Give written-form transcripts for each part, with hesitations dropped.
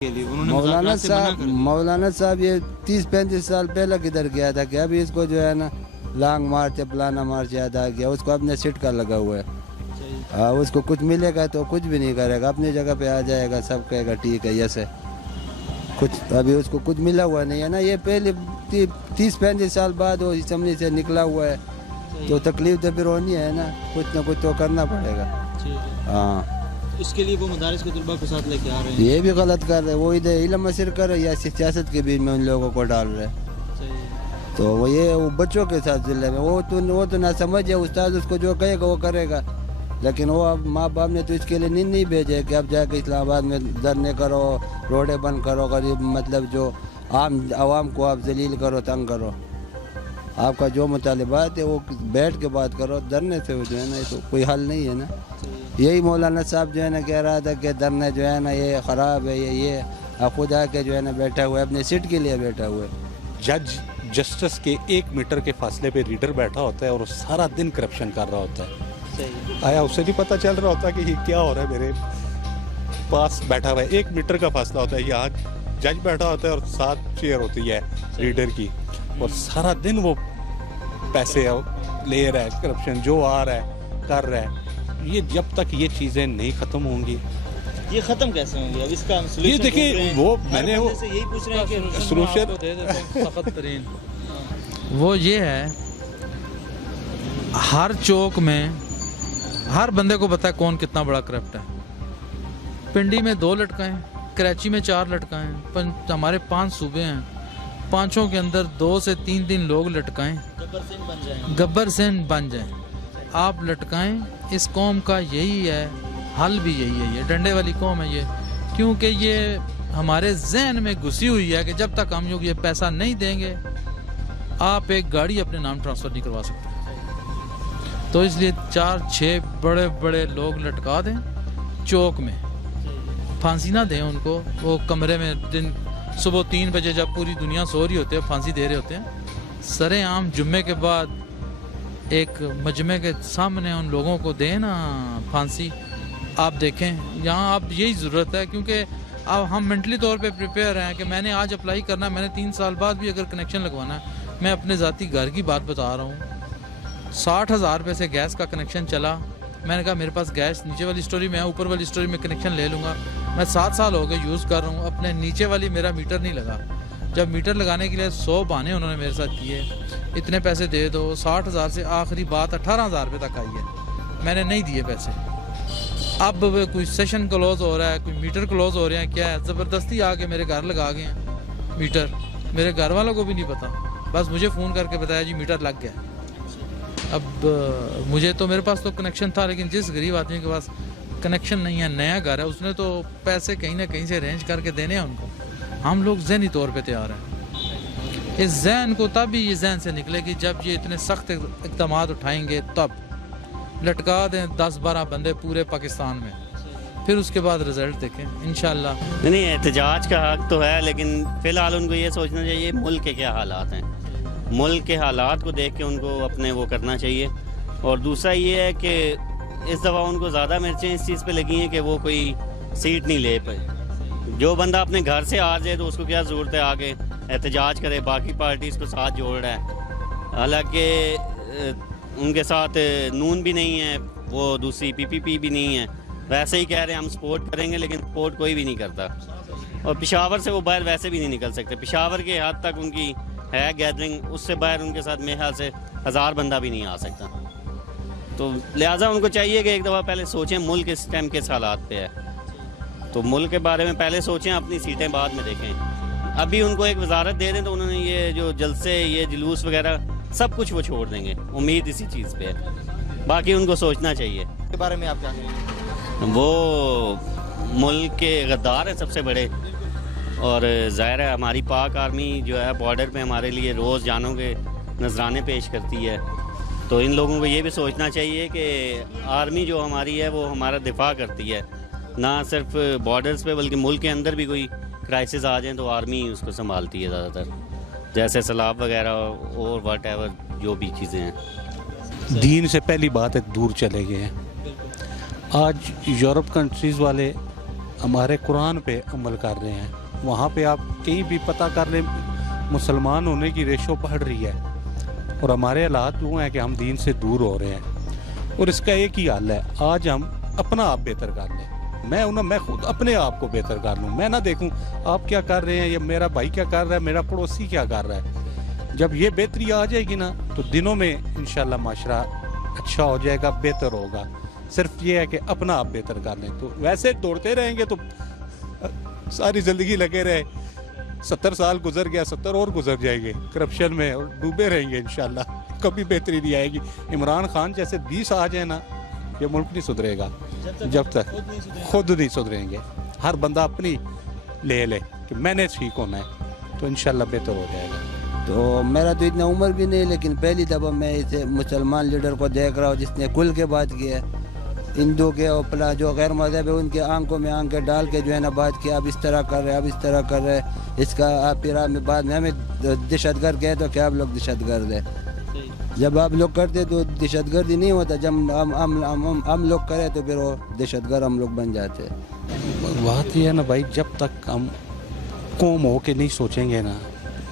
के लिए उन्होंने मुज़ाकरात से मना कर दिया। मौलाना साहब ये 30-35 साल पहले किधर गया था कि अभी इसको जो है ना लॉन्ग मार्च प्लाना मार्च याद आ गया, उसको अपने सीट का लगा हुआ है। हाँ, उसको कुछ मिलेगा तो कुछ भी नहीं करेगा, अपनी जगह पे आ जाएगा, सब कहेगा ठीक है ऐसे कुछ। अभी उसको कुछ मिला हुआ नहीं है ना, ये पहले 30-35 साल बाद वो असम्बली से निकला हुआ है, तो तकलीफ तो फिर होनी है ना कुछ तो करना पड़ेगा। हाँ, इसके लिए वो मदारिस के तलबा को साथ लेके आ रहे हैं। ये भी गलत कर रहे हैं, वो इधर इल्म मसिर कर रहे हैं या सियासत के बीच में उन लोगों को डाल रहे हैं। तो वो बच्चों के साथ जिले में वो तो ना समझ है, उस्ताद उसको जो कहेगा वो करेगा, लेकिन वो अब माँ बाप ने तो इसके लिए नहीं भेजे कि अब जाके इस्लामाबाद में धरने करो, रोडें बंद करो, गरीब मतलब जो आवाम को आप जलील करो, तंग करो। आपका जो मुतालिबात है वो बैठ के बात करो, धरने से जो है ना तो कोई हल नहीं है ना। यही मौलाना साहब जो है ना कह रहा था कि धरने जो है ना ये ख़राब है, ये खुद आके जो है ना बैठा हुआ है, अपने सीट के लिए बैठा हुआ है। जज जस्टिस के 1 मीटर के फासले पे रीडर बैठा होता है और वो सारा दिन करप्शन कर रहा होता है। आया उसे नहीं पता चल रहा होता कि ये क्या हो रहा है, मेरे पास बैठा हुआ है, 1 मीटर का फासला होता है, यहाँ जज बैठा होता है और 7 चेयर होती है रीडर की, और सारा दिन वो पैसे ले रहा है, करप्शन जो आ रहा है कर रहा है। ये जब तक ये चीज़ें नहीं ख़त्म होंगी, ये खत्म कैसे होंगी? अब इसका ये देखिए वो मैंने वो से यही पूछ रहे हैं कि सोल्यूशन दे देते हैं सख्त तरीन। वो ये है, हर चौक में हर बंदे को पता है कौन कितना बड़ा करप्ट है। पिंडी में 2 लटकाएं, कराची में 4 लटकाएं, हमारे 5 सूबे हैं, 5 के अंदर 2 से 3 लोग लटकाएं, गब्बर सिंह बन जाएं। आप लटकाएं, इस कौम का यही है, हल भी यही है, ये डंडे वाली कौम है ये, क्योंकि ये हमारे जहन में घुसी हुई है कि जब तक हम लोग ये पैसा नहीं देंगे आप एक गाड़ी अपने नाम ट्रांसफ़र नहीं करवा सकते। तो इसलिए 4-6 बड़े बड़े लोग लटका दें चौक में, फांसी ना दें उनको, वो कमरे में दिन सुबह 3 बजे जब पूरी दुनिया सो रही होती है फांसी दे रहे होते हैं, सरेआम जुम्मे के बाद एक मजमे के सामने उन लोगों को दें ना फांसी। आप देखें यहाँ अब यही ज़रूरत है, क्योंकि अब हम मेंटली तौर पे प्रिपेयर हैं कि मैंने आज अप्लाई करना है, मैंने 3 साल बाद भी अगर कनेक्शन लगवाना है। मैं अपने ज़ाती घर की बात बता रहा हूँ, 60,000 रुपये से गैस का कनेक्शन चला। मैंने कहा मेरे पास गैस नीचे वाली स्टोरी में है, ऊपर वाली स्टोरी में कनेक्शन ले लूँगा। मैं 7 साल हो गए यूज़ कर रहा हूँ, अपने नीचे वाली मेरा मीटर नहीं लगा। जब मीटर लगाने के लिए 100 बहाने उन्होंने मेरे साथ किए, इतने पैसे दे दो, 60,000 से आखिरी बात 18,000 रुपये तक आई है, मैंने नहीं दिए पैसे। अब कोई सेशन क्लोज हो रहा है, कोई मीटर क्लोज हो रहे हैं, क्या है, ज़बरदस्ती आके मेरे घर लगा गए हैं मीटर। मेरे घर वालों को भी नहीं पता, बस मुझे फ़ोन करके बताया जी मीटर लग गया। अब मुझे तो मेरे पास तो कनेक्शन था, लेकिन जिस गरीब आदमी के पास कनेक्शन नहीं है, नया घर है, उसने तो पैसे कहीं ना कहीं से अरेंज करके देने हैं उनको। हम लोग ज़हनी तौर पे तैयार हैं। इस जहन को तब ही ये जहन से निकलेगी जब ये इतने सख्त इक़दाम उठाएंगे, तब लटका दें 10-12 बंदे पूरे पाकिस्तान में, फिर उसके बाद रिजल्ट देखें इंशाल्लाह। नहीं, एहतजाज का हक तो है, लेकिन फ़िलहाल उनको ये सोचना चाहिए मुल्क के क्या हालात हैं, मुल्क के हालात को देख के उनको अपने वो करना चाहिए। और दूसरा ये है कि इस दफ़ा उनको ज़्यादा मिर्चें इस चीज़ पे लगी हैं कि वो कोई सीट नहीं ले पाए। जो बंदा अपने घर से आ जाए तो उसको क्या ज़रूरत है आगे एहतजाज करे, बाकी पार्टीज़ को साथ जोड़ रहा है। हालांकि उनके साथ नून भी नहीं है, वो दूसरी PPP भी नहीं है, वैसे ही कह रहे हैं हम सपोर्ट करेंगे, लेकिन सपोर्ट कोई भी नहीं करता। और पेशावर से वो बाहर वैसे भी नहीं निकल सकते, पेशावर के हद तक उनकी है गैदरिंग, उससे बाहर उनके साथ मेरे ख्याल से 1000 बंदा भी नहीं आ सकता। तो लिहाजा उनको चाहिए कि एक दफ़ा पहले सोचें मुल्क इस टाइम किस हालात पे है, तो मुल्क के बारे में पहले सोचें, अपनी सीटें बाद में देखें। अभी उनको एक वजारत दे दें तो उन्होंने ये जो जलसे, ये जुलूस वगैरह सब कुछ वो छोड़ देंगे, उम्मीद इसी चीज़ पे है। बाकी उनको सोचना चाहिए। के बारे में आप क्या कहेंगे? वो मुल्क के गद्दार हैं सबसे बड़े, और ज़ाहिर है हमारी पाक आर्मी जो है बॉर्डर पे हमारे लिए रोज़ जानों के नजराने पेश करती है। तो इन लोगों को ये भी सोचना चाहिए कि आर्मी जो हमारी है वो हमारा दिफा करती है, ना सिर्फ बॉर्डर्स पे बल्कि मुल्क के अंदर भी कोई क्राइसिस आ जाए तो आर्मी उसको संभालती है ज़्यादातर, जैसे सैलाब वगैरह और वट एवर जो भी चीज़ें हैं। दीन से पहली बात है दूर चले गए हैं। आज यूरोप कंट्रीज़ वाले हमारे कुरान पे अमल कर रहे हैं। वहाँ पे आप कहीं भी पता कर लें, मुसलमान होने की रेशो बढ़ रही है और हमारे हालात वो हैं कि हम दीन से दूर हो रहे हैं। और इसका एक ही हल है, आज हम अपना आप बेहतर कर लें। मैं खुद अपने आप को बेहतर कर लूँ। मैं ना देखूँ आप क्या कर रहे हैं या मेरा भाई क्या कर रहा है, मेरा पड़ोसी क्या कर रहा है। जब ये बेहतरी आ जाएगी ना तो दिनों में इंशाल्लाह माशरा अच्छा हो जाएगा, बेहतर होगा। सिर्फ ये है कि अपना आप बेहतर कर लें। तो वैसे दौड़ते रहेंगे तो सारी ज़िंदगी लगे रहे, 70 साल गुजर गया, 70 और गुजर जाएंगे करप्शन में और डूबे रहेंगे इंशाल्लाह, कभी बेहतरी नहीं आएगी। इमरान खान जैसे 20 आ जाए ना, ये मुल्क नहीं सुधरेगा जब तक खुद नहीं सुधरेंगे। हर बंदा अपनी ले कि मैंने ठीक होना है तो इंशाल्लाह बेहतर हो जाएगा। तो मेरा तो इतना उम्र भी नहीं, लेकिन पहली दफ़ा मैं इसे मुसलमान लीडर को देख रहा हूँ जिसने खुल के बात की है। हिंदू के और अपना जो गैर मज़हब है उनके आंखों में आंखें डाल के जो है ना बात की, आप इस तरह कर रहे हैं, आप इस तरह कर रहे हैं, इसका आप फिर में बाद में हमें दहशतगर्द कहे तो क्या आप लोग दहशतगर्द है। जब आप लोग करते तो दहशतगर्दी नहीं होता, जब हम लोग करें तो फिर वो दहशतगर्द हम लोग बन जाते। बात यह है ना भाई, जब तक हम कौम हो के नहीं सोचेंगे ना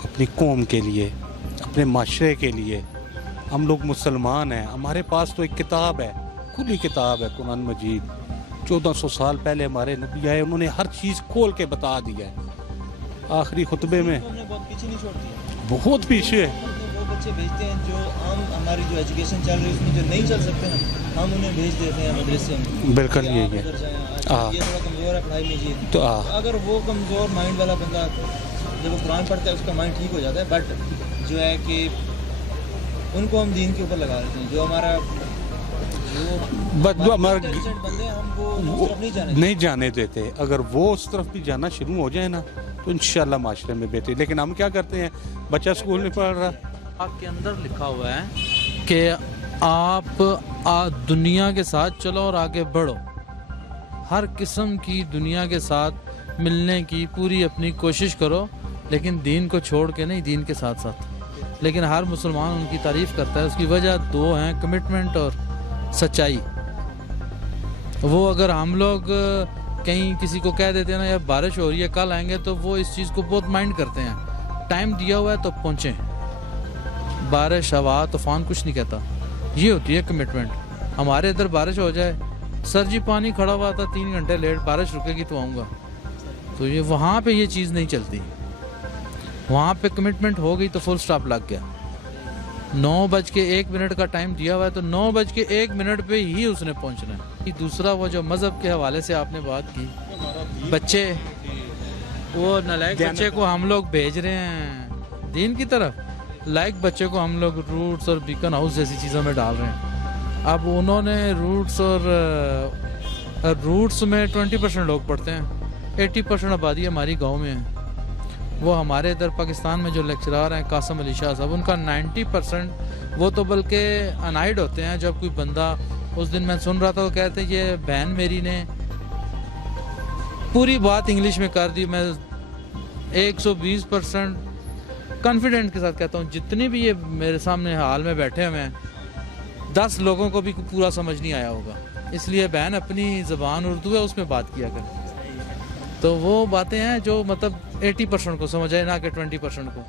अपनी कौम के लिए, अपने माशरे के लिए। हम लोग मुसलमान हैं, हमारे पास तो एक किताब है, खुली किताब है कुरान मजीद। 1400 साल पहले हमारे नबी आए, उन्होंने हर चीज़ खोल के बता दिया है। आखिरी खुतबे में बहुत पीछे नहीं छोड़ती, बहुत पीछे वो बच्चे भेजते हैं जो आम हमारी जो एजुकेशन चल रही है उसमें जो नहीं चल सकते ना, हम उन्हें भेज देते हैं मदरसे में। बिल्कुल यही है। ये थोड़ा कमज़ोर है पढ़ाई में, ये तो अगर वो कमज़ोर माइंड वाला बंदा जब वो कुरान पढ़ता है उसका माइंड ठीक हो जाता है। बट जो है कि उनको हम दीन के ऊपर लगा देते हैं, जो हमारा जो हमारे बंदे हैं हम वो उस तरफ नहीं जाने देते। अगर वो उस तरफ भी जाना शुरू हो जाए ना तो इंशाल्लाह माशरे में बेहतरी। लेकिन हम क्या करते हैं, बच्चा स्कूल नहीं पढ़ रहा, आपके अंदर लिखा हुआ है कि आप दुनिया के साथ चलो और आगे बढ़ो। हर किस्म की दुनिया के साथ मिलने की पूरी अपनी कोशिश करो, लेकिन दीन को छोड़ के नहीं, दीन के साथ साथ। लेकिन हर मुसलमान उनकी तारीफ़ करता है, उसकी वजह दो हैं, कमिटमेंट और सच्चाई। वो अगर हम लोग कहीं किसी को कह देते हैं ना यार बारिश हो रही है कल आएंगे, तो वो इस चीज़ को बहुत माइंड करते हैं। टाइम दिया हुआ है तो पहुँचें। बारिश, हवा, तूफान कुछ नहीं कहता, ये होती है कमिटमेंट। हमारे इधर बारिश हो जाए, सर जी पानी खड़ा हुआ था 3 घंटे लेट, बारिश रुकेगी तो आऊँगा, तो ये वहाँ पे ये चीज़ नहीं चलती। वहाँ पे कमिटमेंट हो गई तो फुल स्टॉप लग गया। 9:01 का टाइम दिया हुआ है तो 9:01 पे ही उसने पहुँचना है। दूसरा वो जो मज़हब के हवाले से आपने बात की, बच्चे वो नालायक बच्चे को हम लोग भेज रहे हैं दीन की तरफ, लाइक बच्चे को हम लोग रूट्स और बीकन हाउस जैसी चीज़ों में डाल रहे हैं। अब उन्होंने रूट्स में 20% लोग पढ़ते हैं, 80% आबादी हमारी गांव में है। वो हमारे इधर पाकिस्तान में जो लेक्चरार हैं कासम अली शाह साहब, उनका 90% वो तो बल्कि अनाइड होते हैं। जब कोई बंदा, उस दिन मैं सुन रहा था, वो कहते हैं ये बहन मेरी ने पूरी बात इंग्लिश में कर दी। मैं 120% कॉन्फिडेंट के साथ कहता हूँ, जितने भी ये मेरे सामने हाल में बैठे हुए हैं 10 लोगों को भी पूरा समझ नहीं आया होगा। इसलिए बहन अपनी ज़बान उर्दू है उसमें बात किया कर। तो वो बातें हैं जो मतलब 80% को समझ आए, ना कि 20% को।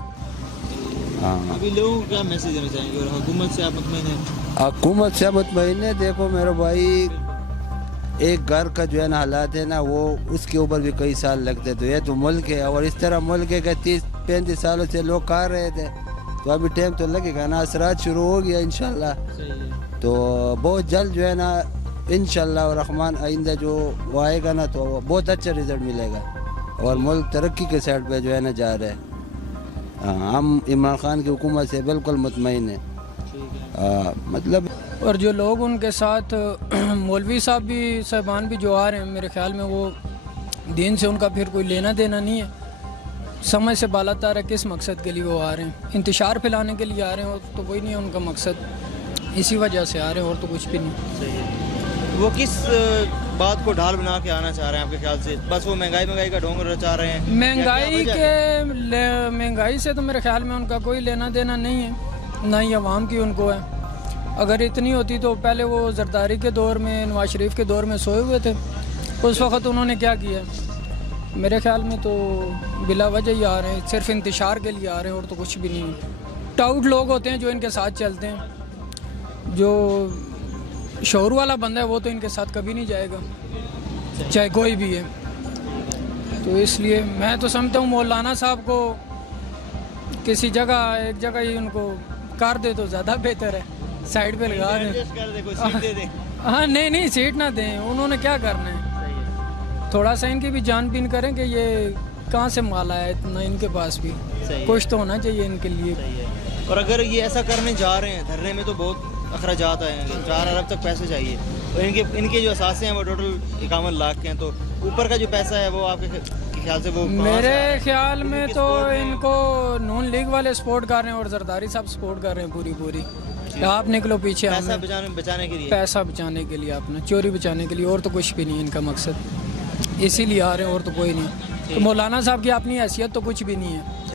अभी लोगों को क्या मैसेज देना चाहेंगे और हुकूमत से आप मुतमईन हैं? हुकूमत से मुतमईन है। देखो मेरे भाई, एक घर का जो है ना हालात है ना, वो उसके ऊपर भी कई साल लगते। तो ये तो मुल्क है, और इस तरह मुल्क है कि 30-35 सालों से लोग खा रहे थे, तो अभी टाइम तो लगेगा ना, असरात शुरू हो गया इंशाल्लाह। तो बहुत जल्द जो है ना इंशाल्लाह रहमान आइंदा जो वो आएगा ना, तो बहुत अच्छा रिजल्ट मिलेगा और मुल्क तरक्की के साइड पे जो है ना जा रहा है। हम इमरान खान की हुकूमत से बिल्कुल मुतमईन है। मतलब और जो लोग उनके साथ मौलवी साहब भी, साहबान भी जो आ रहे हैं, मेरे ख्याल में वो दीन से उनका फिर कोई लेना देना नहीं है। समझ से बालातर है किस मकसद के लिए वो आ रहे हैं, इंतशार फैलाने के लिए आ रहे हैं, और तो कोई नहीं है उनका मकसद, इसी वजह से आ रहे हैं और तो कुछ भी नहीं। वो किस बात को ढाल बना के आना चाह रहे हैं आपके ख्याल से? बस वो महंगाई का ढोंग रचा रहे हैं? महंगाई से तो मेरे ख्याल में उनका कोई लेना देना नहीं है, ना ही अवाम की उनको है। अगर इतनी होती तो पहले वो जरदारी के दौर में, नवाज शरीफ के दौर में सोए हुए थे। उस वक्त उन्होंने क्या किया, मेरे ख्याल में तो बिला वजह ही आ रहे हैं, सिर्फ इंतशार के लिए आ रहे हैं और तो कुछ भी नहीं। टाउट लोग होते हैं जो इनके साथ चलते हैं, जो शौर वाला बंदा है वो तो इनके साथ कभी नहीं जाएगा, चाहे कोई भी है। तो इसलिए मैं तो समझता हूँ मौलाना साहब को किसी जगह एक जगह ही उनको कर दे तो ज़्यादा बेहतर है, साइड पे लगा दें। हाँ नहीं सीट ना दें, उन्होंने क्या करना है, थोड़ा सा इनकी भी जानबीन करें कि ये कहाँ से माल आया इतना, इनके पास भी कुछ तो होना चाहिए इनके लिए। और अगर ये ऐसा करने जा रहे हैं, धरने में तो बहुत अखराजात आएंगे, 4 अरब तक पैसे चाहिए, और इनके जो असासे हैं वो टोटल 51 लाख के हैं, तो ऊपर का जो पैसा है वो आपके ख्याल से वो मेरे ख्याल में तो इनको नून लीग वाले सपोर्ट कर रहे हैं और जरदारी साहब सपोर्ट कर रहे हैं पूरी। आप निकलो पीछे, पैसा बचाने के लिए, पैसा बचाने के लिए, अपना चोरी बचाने के लिए, और तो कुछ भी नहीं है इनका मकसद, इसीलिए आ रहे हैं और तो कोई नहीं। तो मौलाना साहब की अपनी हैसियत तो कुछ भी नहीं है।